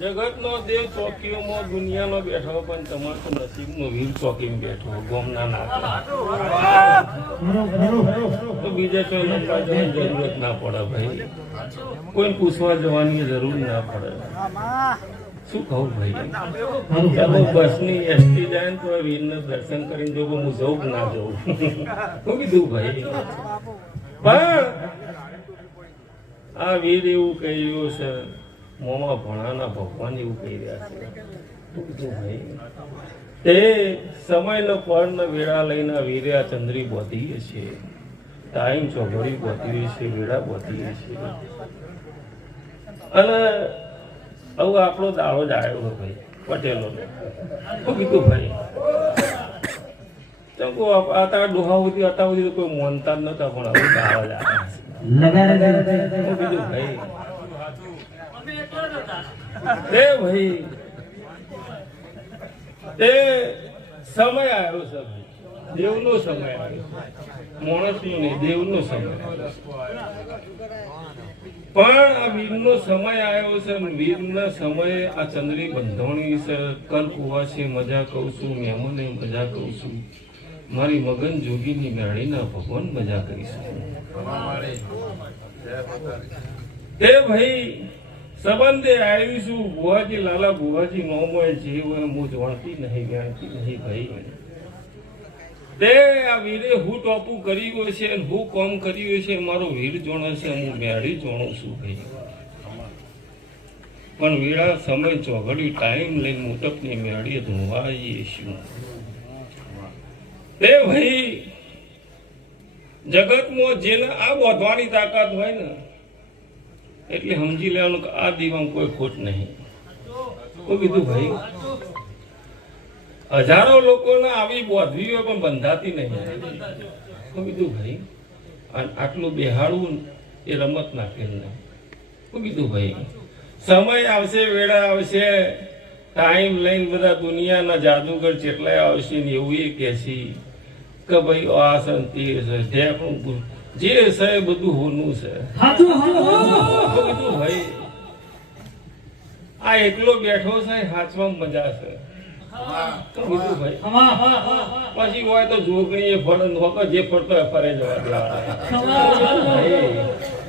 જગતનો દેવ ચોકીઓમાં દુનિયાનો બેઠો, પણ તમારો તો નસીબનો વીર ચોકીમાં બેઠો, ગોમના ના તો બીજા કોઈ લંબા જવાની જરૂરત ના પડે ભાઈ. કોઈ પૂછવા જવાની જરૂર ના પડે. શું કહું ભાઈ? ચાલો બસની એસટી જાય ને તો વીરને દર્શન કરીને જો હું જઉં ના જઉં? શું કીધું ભાઈ? પણ આ વીર એવું કહ્યું છે. મોમાં ભણાના ભગવાન એવું કહી રહ્યા છે. તે સમયનો પર્ણ વેળા લઈને વીર્યા ચંદ્રી બોધીએ છે. ટાઈમ ચોઘડી બોધીએ છે વેળા બોધીએ છે. અને હવે આપણો દાડો જ આવ્યો ભાઈ પટેલો કીધું ભાઈ તો તારા ડોહા સુધી હતા સુધી કોઈ મોનતા જ નતા પણ હવે દાડો જ આવ્યો. કીધું ભાઈ તે ભાઈ. તે સમય આવ્યો છે દેવનો સમય આવ્યો. માણસનો નહીં દેવનો સમય પણ આ વીરનો સમય આવ્યો છે વીરના સમયે આ ચંદ્રી બંધોણી છે. કલ્પ છે મજા કહું છું મહેમાને મજા કહું છું. મારી મગન જોગીની મેળીના ભગવાન મજા કરીશું. તે ભાઈ સંબંધે આવીશું. ભુવાજી, લાલા ભુવાજી નોમોય જે હોય હું જાણતી નહીં જાણતી નહીં ભાઈ. તે આ વીરે હું ટોપું કર્યું છે હું કોમ કર્યું છે. મારો વીર જોણે છે, હું મેળી જોણું છું ભાઈ. પણ વીરા સમય ચોઘડી ટાઈમ લઈ મોટપની મેળીએ ધોવાઈએ છું તે ભાઈ, જગતમાં જેને આ બોધવાની તાકાત હોય ને એટલે સમજી લેવાનું કે આ દીવામાં કોઈ ખોટ નહીં. શું કીધું, ભાઈ, હજારો લોકોને આવી બોધવીઓ પણ બંધાતી નહીં શું કીધું, ભાઈ આટલું બેહાડવું એ રમત ના ખેલ નહીં. શું કીધું, ભાઈ, સમય આવશે, વેળા આવશે, ટાઈમ લઈને બધા દુનિયાના જાદુગર જેટલાય આવશે ને એવું એ કહેશી કે, ભાઈ, આ સંતિ છે, જે આપણું જે છે બધું હોનું છે. આ એકલો બેઠો છે હાથમાં મજા છે. પછી હોય તો જોગણી એ ફળ જે ફરતો ફરે જવા દેવાના.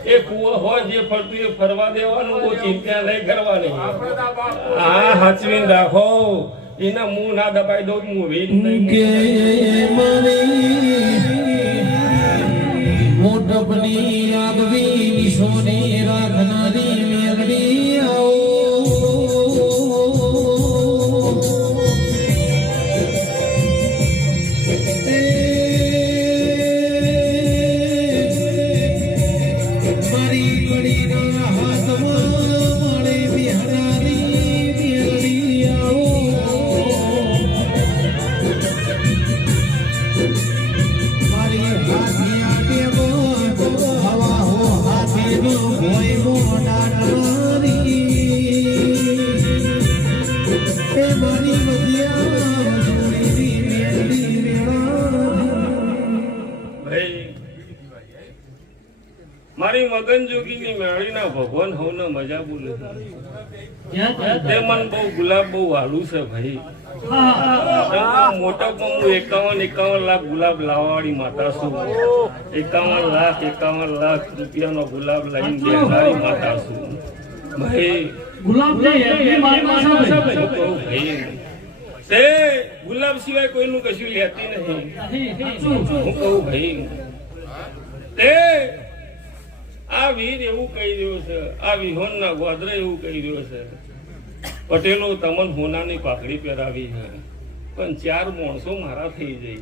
એ કુવો હોય જે ફરતું એ ફરવા દેવાનું બહુ ચિંતા નહીં કરવાની. હા હાચવીને રાખો. એના મું ના દબાઈ દઉં મૂવી હું વેચ નહીં મોટપની આગવી વિશ્વની મારી મગન જોગીની મેળીના ભગવાન હોને મજા બોલે તે મન બહુ ગુલાબ બહુ વાળું છે ભાઈ. મોટા પણ હું એકાવન એકાવન લાખ ગુલાબ લાવવાવાળી માતા છું. એકાવન લાખ એકાવન લાખ રૂપિયાનો ગુલાબ લઈને બેસાડી માતા છું. ભાઈ ગુલાબ તે ગુલાબ સિવાય કોઈનું કશું લેતી નહીં. હું કહું ભાઈ તે આ વીર એવું કહી રહ્યો છે. આ વિહોનના ગોદરે એવું કહી રહ્યો છે. પટેલો તમન હોનાની પાઘડી પહેરાવી છે. પણ ચાર માણસો મારા થઈ જઈ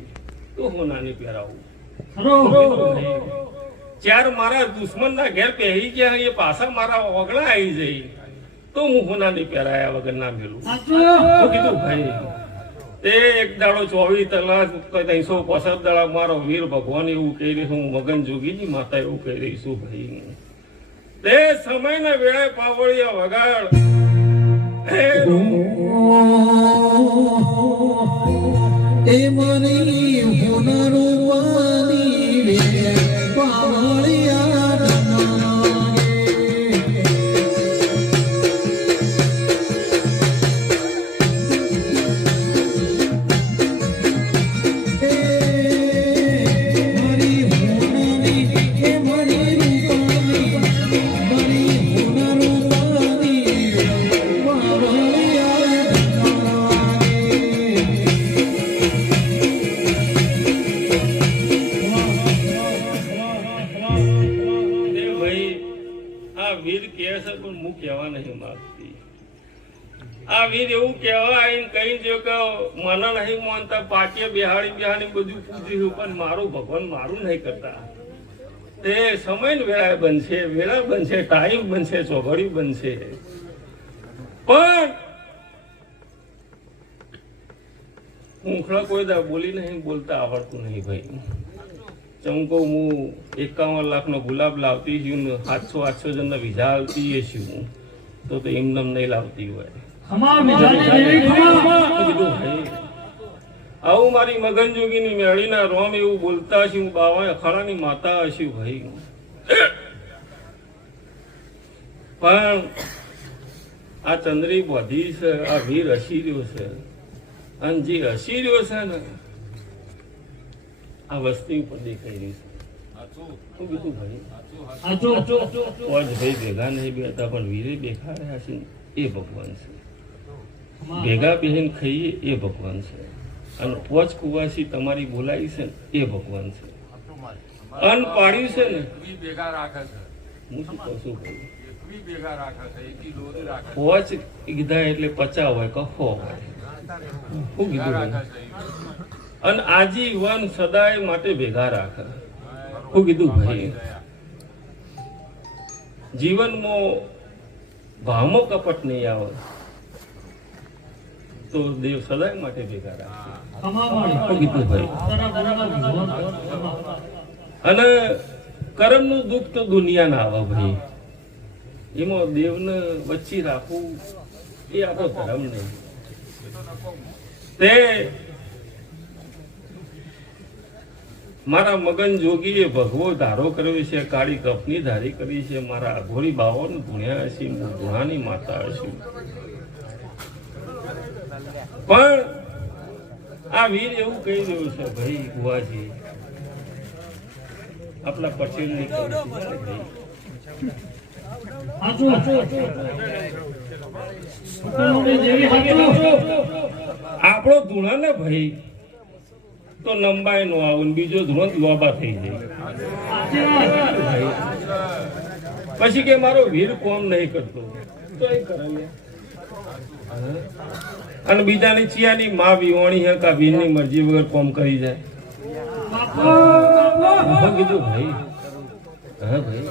તો હોનાની પહેરાવું. ચાર મારા દુશ્મનના ઘેર પહેરી ગયા એ પાછા મારા ઓગળા આવી જઈ તો હું હોનાની પહેરાયા વગર ના મેલું કીધું ભાઈ તે એક દાડો ચોવીસ કલાક ત્રણસો દાડા મારો વીર ભગવાન એવું કહી રહી હું મગન જોગીની માતા એવું કહી છું ભાઈ? તે સમયના વેળાએ પાવળિયા વગાડ. એ મારી હોનરુવાની મારું નહીં કરતા. તે સમય વેળા બનશે વેળા બનશે ટાઈમ બનશે ચોઘડી બનશે. પણ હુંખલા કોઈ દા બોલી નહીં બોલતા આવડતું નહીં ભાઈ. ચમકો હું એકાવન લાખનો ગુલાબ લાવતી છું ને સાતસો આઠસો જણના વિઝા આવતી છું તો તો એમનેમ નહીં લાવતી હોય ખમા બીજાની દેવી ખમા કીધું ભાઈ આવું મારી મગન જોગીની મેળીના રોમ એવું બોલતા હશું બાવા અખાણાની માતા હશું ભાઈ. પણ આ ચંદ્રી બધી છે આ વીર હસી રહ્યો છે. અને જે હસી રહ્યો છે ને આ વસ્તી ઉપર દેખાઈ રહ્યું છે. ભાઈ? ભેગા નહીં બેઠા પણ વીરે બેઠા રહ્યા છે એ ભગવાન છે. ભેગા બેહીને ખાઈએ એ ભગવાન છે. અને પોચ કુવાસી તમારી બોલાવી છે ને એ ભગવાન છે. અન્ન પાડ્યું છે ને. ભેગા રાખે છે. હું શું કહું છું પોચ કીધા એટલે પચા હોય કફો હોય. શું કીધું અને આજીવન સદાય માટે ભેગા રાખે. શું કીધું ભાઈ? જીવનમાં ભાવમાં કપટ નહીં આવે. તો દેવ સદાય માટે ભેગા રાખે. અને કર્મનું દુઃખ તો દુનિયા ના આવે ભાઈ. એમાં દેવને વચ્ચે રાખવું એ આપણો ધર્મ નહીં. તે મારા મગન જોગીએ ભગવો ધારો કર્યો છે કાળી કપની ધારી કરી છે મારા અઘોરી બાવાનું ગુણ્યા હશે હું ધૂણાની માતા હશું. પણ આ વીર એવું કહી રહ્યું છે, ભાઈ ગુવાજી આપણા પટેલની દેવી આપણો ધૂણા ને ભાઈ, તો લંબાઈ નો આવે બીજો ધૂણો લોબા થઈ જાય પછી કે મારો વીર કોમ નહીં કરતો તો એ કરે લે. હા? અને બીજાની ચિયાની માં વિવાણી હે કા વીરની મરજી વગર કોમ કરી જાય. કીધું, ભાઈ, હા, ભાઈ,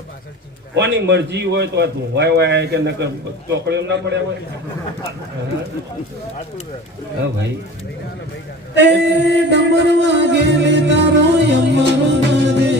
કોની મરજી હોય તો આ ધોવાય વાય કે નકર ચોકડીઓ ના પડ્યા હોય. હા. ભાઈ. એ ડમરવા ગેલે તારો યમરો ગાદે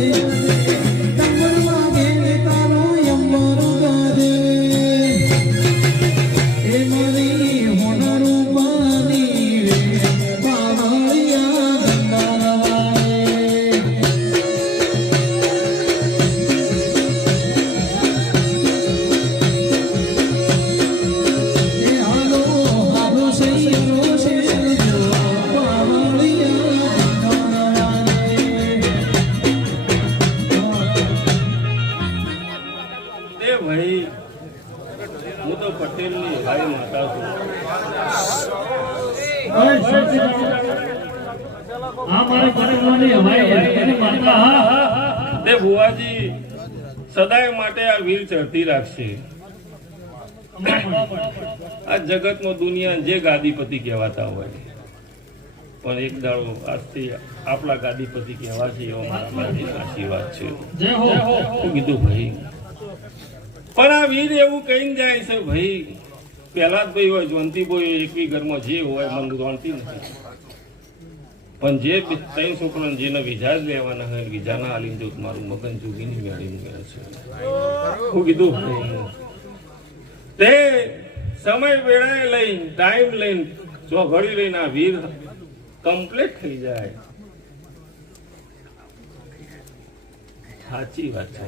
માટે ચડતી રાખશે. આ જગતમાં દુનિયા જે ગાદીપતિ કહેવાતા હોય. પણ એક દાડો આજથી આપણા ગાદીપતિ કહેવાશે એવો આશીર્વાદ છે. શું કીધું ભાઈ. પણ આ વીર એવું કહીને જાય છે ભાઈ પહેલા જ ભાઈ હોય જોનતી ભાઈ એકવી ઘરમાં જે હોય મને જોનતી નથી. પણ જે ત્રણ છોકરાને જેને વિઝા જ લેવાના હોય, વિઝાના આલીને જો મારું મગન જોગીની મેળીને ગયા છે. હું કીધું, તે સમય વેળાએ લઈને ટાઈમ લઈને, જો ઘડી લઈને આ વીર કમ્પ્લીટ થઈ જાય. સાચી વાત છે.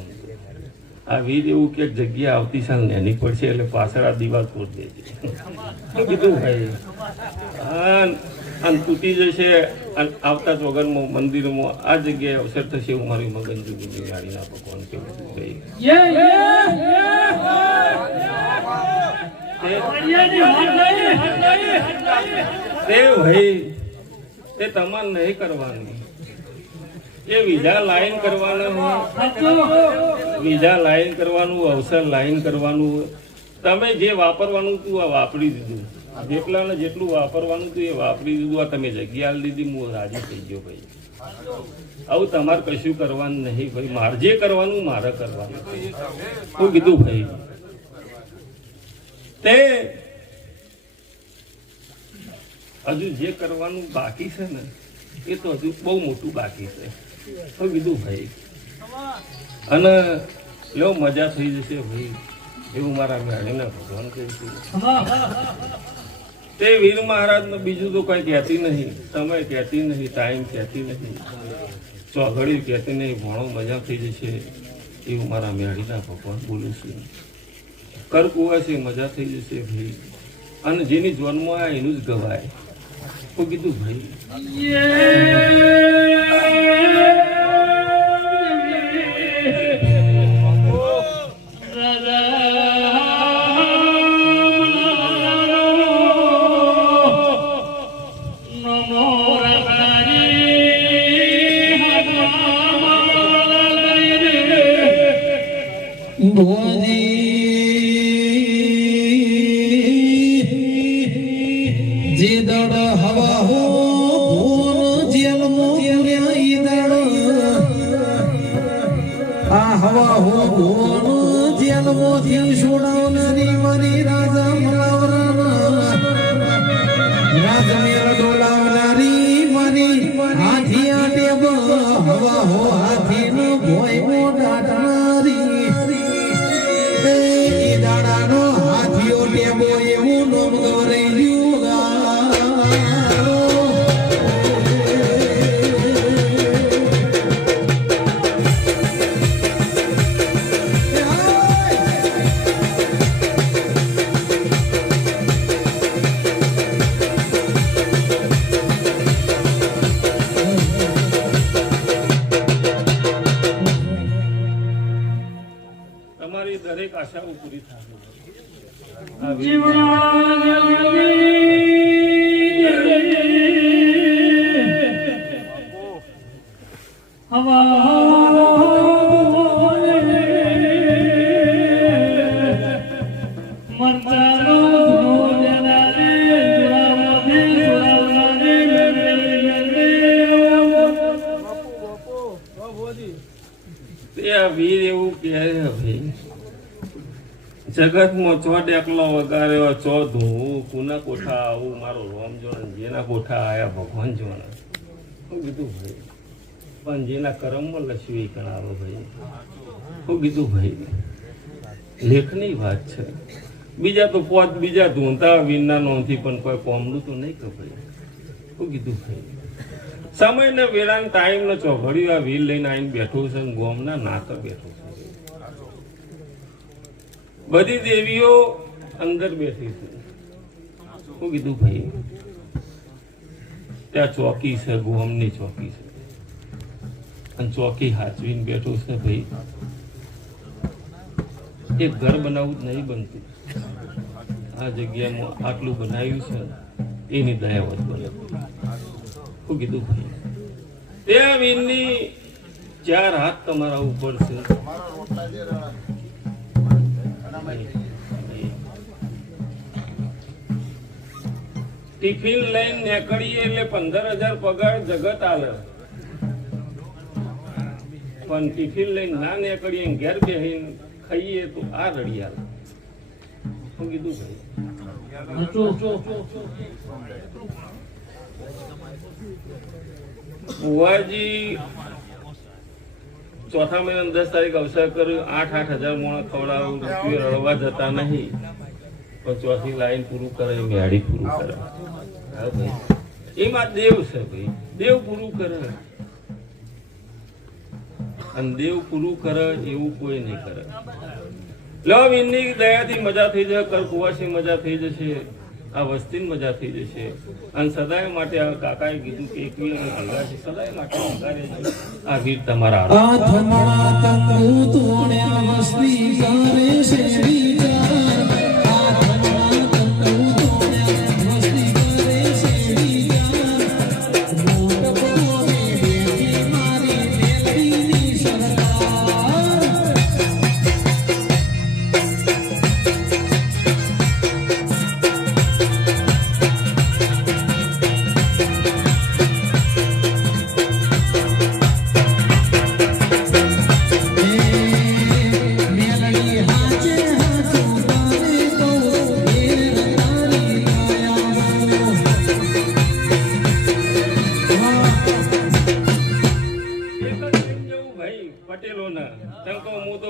આ વીર એવું કે જગ્યા આવતી સાલ નેની પડશે, એટલે પાછળ આ દિવાલ તોડી દેજે. કીધું, ભાઈ આન આન તૂટી જશે અને આવતા જ વગરમાં મંદિરમાં આ જગ્યાએ અવસર થશે એવું મારી મગન જુગી ગાડીના ભગવાન તે ભાઈ તે તમારે નહીં કરવાની. એ વિઝા લાઈન કરવાના વિઝા લાઈન કરવાનું અવસર લાઈન કરવાનું તમે જે વાપરવાનું હતું આ વાપરી દીધું. જેટલાને જેટલું વાપરવાનું હતું એ વાપરી દીધું. આ તમે જગ્યા લીધી દીધી હું રાજી થઈ ગયો ભાઈ. આવું તમારે કશું કરવાનું નહીં ભાઈ. મારે જે કરવાનું, મારે કરવાનું. હું કીધું ભાઈ. તે હજુ જે કરવાનું બાકી છે ને, એ તો હજુ બહુ મોટું બાકી છે. તો કીધું ભાઈ. અને એવો મજા થઈ જશે ભાઈ. એવું મારા મેળીને ભગવાન કહે છે. તે વીર મહારાજને બીજું તો કઈ કહેતી નહીં. સમય કહેતી નહીં, ટાઈમ કહેતી નહીં. ચોઘડી કહેતી નહીં, ભણો મજા થઈ જશે. એવું મારા મેળીના ભગવાન બોલે છે. કરકુવાથી મજા થઈ જશે ભાઈ. અને જેની જન્મ આ એનું જ ગવાય. તો કીધું, ભાઈ ભોજી જગતમાં છો ડેકલો વગાડ્યો ચો ધૂવું, કુના કોઠા આવું, મારો રોમ જોણ જેના કોઠા આયા ભગવાન જોણ હું કીધું, ભાઈ, પણ જેના કરમમાં લક્ષ્મી કણાવો ભાઈ. હું કીધું, ભાઈ, લેખની વાત છે. બીજા તો પોત, બીજા ધૂંતા વીરના નોંધી, પણ કોઈ કોમનું તો નહીં કપાય શું કીધું, ભાઈ સમય ને વેળા ટાઈમ ને ચોઘડ્યું આ વીર લઈને આવીને બેઠો છે ગોમના નાતે બેઠો છે. બધી દેવીઓ અંદર બેઠી છે. શું કીધું, ભાઈ, ત્યાં ચોકી છે, ગોમની ચોકી છે. અને ચોકી હાચવીને બેઠો છે, ભાઈ એક ઘર બનાવવું જ નહીં બનતું. આ જગ્યામાં આટલું બનાવ્યું છે, એની દયાવત બને. શું કીધું, ભાઈ તે વીરની ચાર હાથ તમારા ઉપર છે. ટિફિન લઈને નીકળીએ એટલે પંદર હજાર પગાર જગત આલે. પણ ટિફિન લઈને ના નીકળીએ ને ઘેર બેસીને ખાઈએ તો આ રડી આલે. શું કીધું ભાઈ? ચોથા મહિના દસ તારીખ અવસર કર્યું આઠ આઠ હજાર મોણા ખવડાવું રૂપિયો રડવા જતા નહીં. પણ ચોથી લાઈન પૂરું કરે મેળી પૂરું કરે. એમાં દેવ છે ભાઈ. દેવ પૂરું કરે. અને દેવ પૂરું કરે એવું કોઈ નહીં કરે. લવ વિનની દયાથી મજા થઈ જશે કરકુવાસી મજા થઈ જશે. આ વસ્તીની મજા થઈ જશે. અને સદાય માટે આ કાકાએ કીધું કે એકવી અને હલવા છે. સદાય માટે હંકારે છે. આ વીર તમારા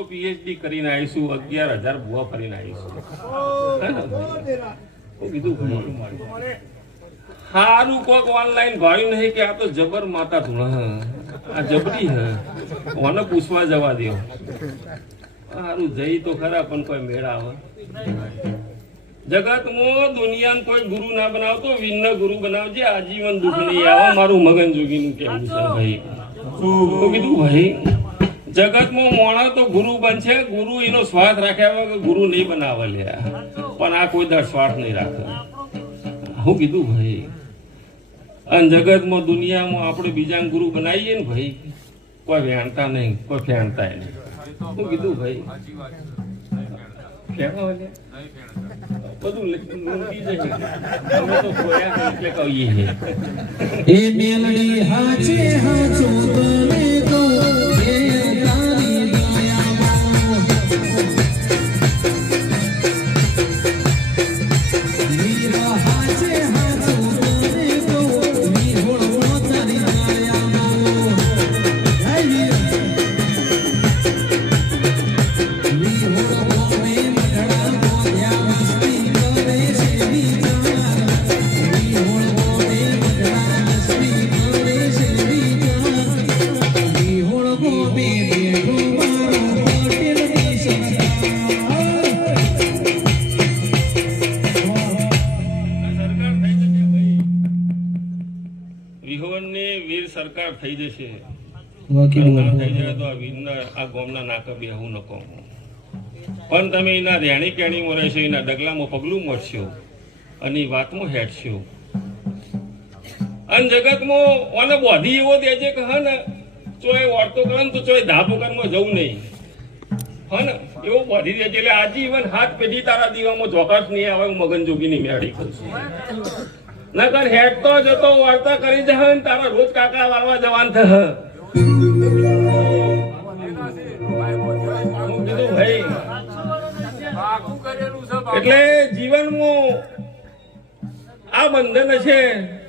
પેટી કરીને આવીશું અગિયાર હજાર ભૂવા ફરીને આવીશું. કીધું ભાઈ કોક ઓનલાઈન ભાવ્યું નહીં કે આ તો જબર માતા તું આ જબરી હે. પૂછવા જવા દો સારું જઈ તો ખરા પણ કોઈ મેળા આવે. જગતમાં દુનિયા કોઈ ગુરુ ના બનાવતો વિન ગુરુ બનાવજે આજીવન દુઃખ નહીં આવે. મારું મગન જોગીનું કેવું છે ભાઈ. કીધું ભાઈ જગતમાં મોણા તો ગુરુ બનશે. ગુરુ એનો સ્વાર્થ રાખ્યા કે ગુરુ નહીં બનાવે લ્યા. પણ આ કોઈ દર સ્વાર્થ નહીં રાખે. હું કીધું, ભાઈ અને જગતમાં, દુનિયામાં આપણે બીજા ગુરુ બનાવીએ ને ભાઈ, કોઈ વેણતા નહીં, કોઈ ફેણતા નહીં. હું કીધું, ભાઈ. બધું એ મેલડી હાચે હાચો તને ન જશે પણ તમે એના રેણી કેણીમાં રહેશો એના ડગલામાં પગલું મળશો અને એ વાતમાં હેઠશો. અને જગતમાં ઓને બોધી એવો દેજે કે હા ને ચોય ઓળતો કરે તો ચોય ધાબુકરમાં જવું નહીં. હા ને એવો બોધી દેજે એટલે આજીવન હાથ પેઢી તારા દીવામાં જોકાશ નહીં આવે હું મગન જોગીની મેળી કરું છું નકર હેઠતો જતો વાર્તા કરી જહ તારા રોજ કાકા વાળવા જવાન થહ. એટલે જીવનમાં આ બંધન છે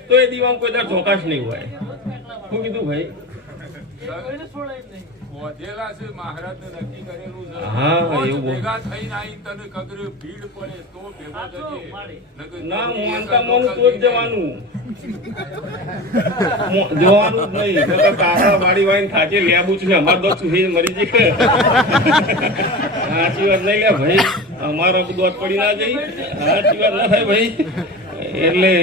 તો એ દીવામાં કોઈ દર ચોકાશ નહીં હોય હું કીધું, ભાઈ બોધેલા છે મહારાજને નક્કી કરેલું છે. હા, એવું. ભેગા થઈને આવીને તને કગરે ભીડ પડે તો ભેગો થજે. નકર ના તું મોનતા એ તો જવાનું. જવાનું જ નહીં. નકર તારા વાડી વાળીને ખાચે લેબુ છે અમાર મરી જાય સાચી વાત નહીં લે ભાઈ. અમારો દોત પડી ના જઈ સાચી વાત ના થાય ભાઈ. એટલે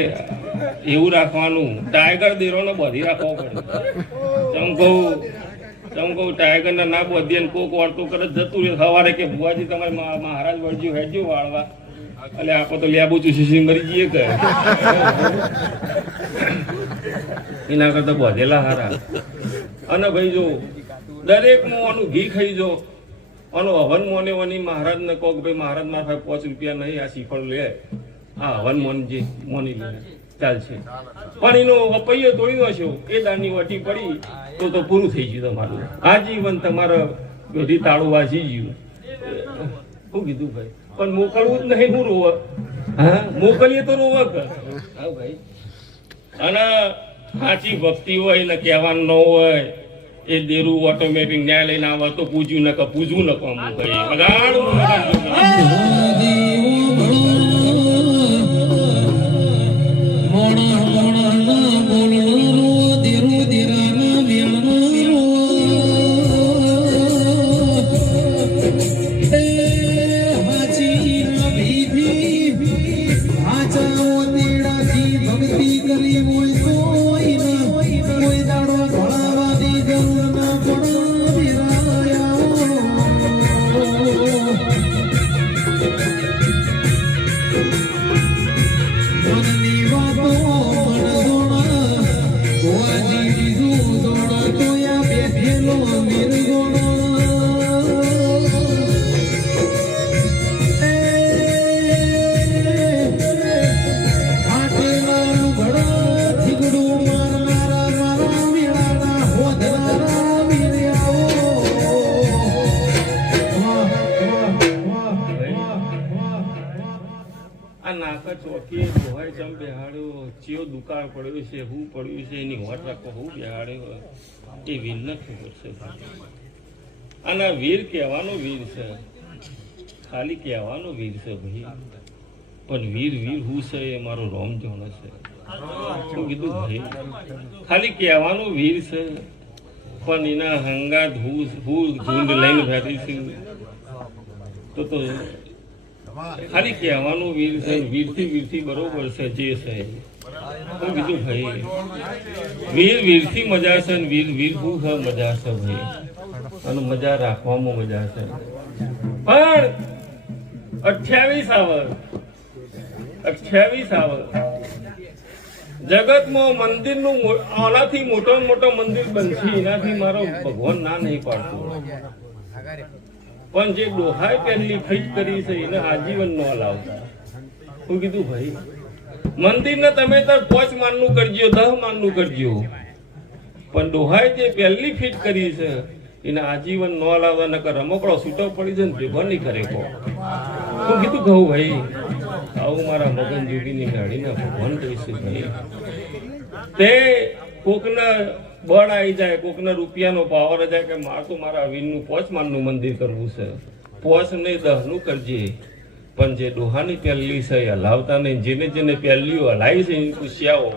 એવું રાખવાનું. ટાઈગર દેરોને બધી રાખવો પડે. ચમ કહું? ચમ કહું ટાઈગર ને ને કોક વાળતું કરે, જતું રહ્યું સવારે કે ભુવાજી, તમારે મહારાજ વળજો હેડજો વાળવા. એટલે આપણે તો લેબુ ચૂસી મરી જઈએ કે. એના કરતા બધેલા હારા. અને ભાઈ જો દરેકનું ઘી ખાઈ જો. આનો હવન મોને વની મહારાજ ને કહો ભાઈ, મહારાજ મારા પાંચ રૂપિયા નહીં, આ શીખડ લે. આ હવન મોન જે, મોની ચાલશે. પણ એનો વપૈયો તોડી દો એ દાળની વટી પડી. તો તો પૂરું થઈ ગયું તમારું. આજીવન તમારા રીતાળું તાળું વાંચી ગયું. શું કીધું ભાઈ પણ મોકલવું જ નહીં હું રોવા હા? મોકલીએ તો રોવા કર. હા ભાઈ. અને સાચી ભક્તિ હોય ને કહેવાનું ન હોય એ દેરું ઓટોમેટિક ન્યાય લઈને આવે તો પૂજ્યું ન કે પૂજવું ન કહું ભાઈ વગાડું ચિયો પડ્યું છે, હું પડ્યું છે, એની વાત રાખો હું બેહાડ્યો એ વિન ખબર છે આના વીર કહેવાનો વીર છે. ખાલી કહેવાનો વીર છે ભાઈ. પણ વીર વીર હું છે એ મારો રોમ જોણ છે. શું કીધું, ભાઈ, ખાલી કહેવાનો વીર છે. પણ એના હંગાત હું હું ઝુંડ લઈને બેઠી છું. તો તો ખાલી કહેવાનું વીર છે. વીરથી વીરથી બરોબર છે જે છે હું બીજું ભાઈ વીર, વીરથી મજા છે વીર વીર હું મજા છે ભાઈ. અને મજા રાખવામાં મજા છે. પણ અઠ્યાવીસ આવર. અઠ્યાવીસ આવર. જગતમાં મંદિરનું આનાથી મોટો મોટો મંદિર બનશે, એનાથી મારો ભગવાન ના નહીં પાડતો. પણ જે ડોહાએ પહેલી ફીટ કરી છે, એને આજીવન ન લાવતા. હું કીધું, ભાઈ મંદિરને તમે તાર પાંચ માનનું કરજો, દહ માનનું કરજો. પણ ડોહાએ જે પહેલી ફીટ કરી છે, એને આજીવન ન લાવવા, નકર રમકડો છૂટો પડી જાય ને ભેગો નહીં કરે કો હું કીધું કહું ભાઈ, આવું મારા મગન જોગીની ગાડીના ભગવાન કહીશું ભાઈ, તે કોકના બળ આવી જાય, કોકના રૂપિયાનો પાવર જાય કે માર તો મારા વિનનું પોચ માનનું મંદિર કરવું છે. પોચ નહીં, દહનું કરજે. પણ જે ડોહાની પહેલી છે એ હલાવતા નહીં જેને જેને પહેલીઓ હલાવી છે એને પૂછ્યાઓ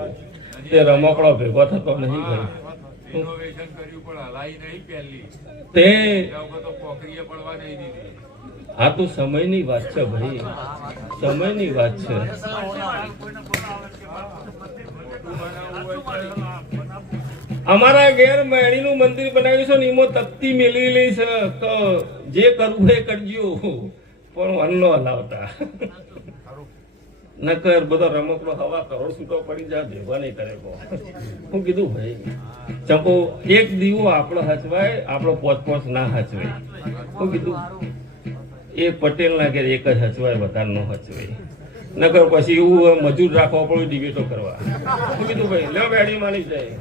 તે રમકડો ભેગો થતો નહીં ભાઈ. પહેલી. તે આ તો સમયની વાત છે ભાઈ. સમયની વાત છે. અમારા ઘેર મેણીનું મંદિર બનાવ્યું છે ને એમાં તપતી મેળવી લઈ છે તો જે કરવું એ કરજો. પણ અન્નો હલાવતા નકર બધો રમકડો હવા કરોડ છૂટો પડી જાય, ભેગા નહીં કરે હું કીધું, ભાઈ, ચંપો, એક દીવો આપણો હચવાય, આપણો પોચ પોચ ના હચવાય. હું કીધું, એ પટેલ ના ઘેર એક જ હચવાય, વધારે નો હચવાય. નકર પછી એવું મજૂર રાખવા પડે, ડિબેટો કરવા. હું કીધું, ભાઈ લો બેડી માની જાય.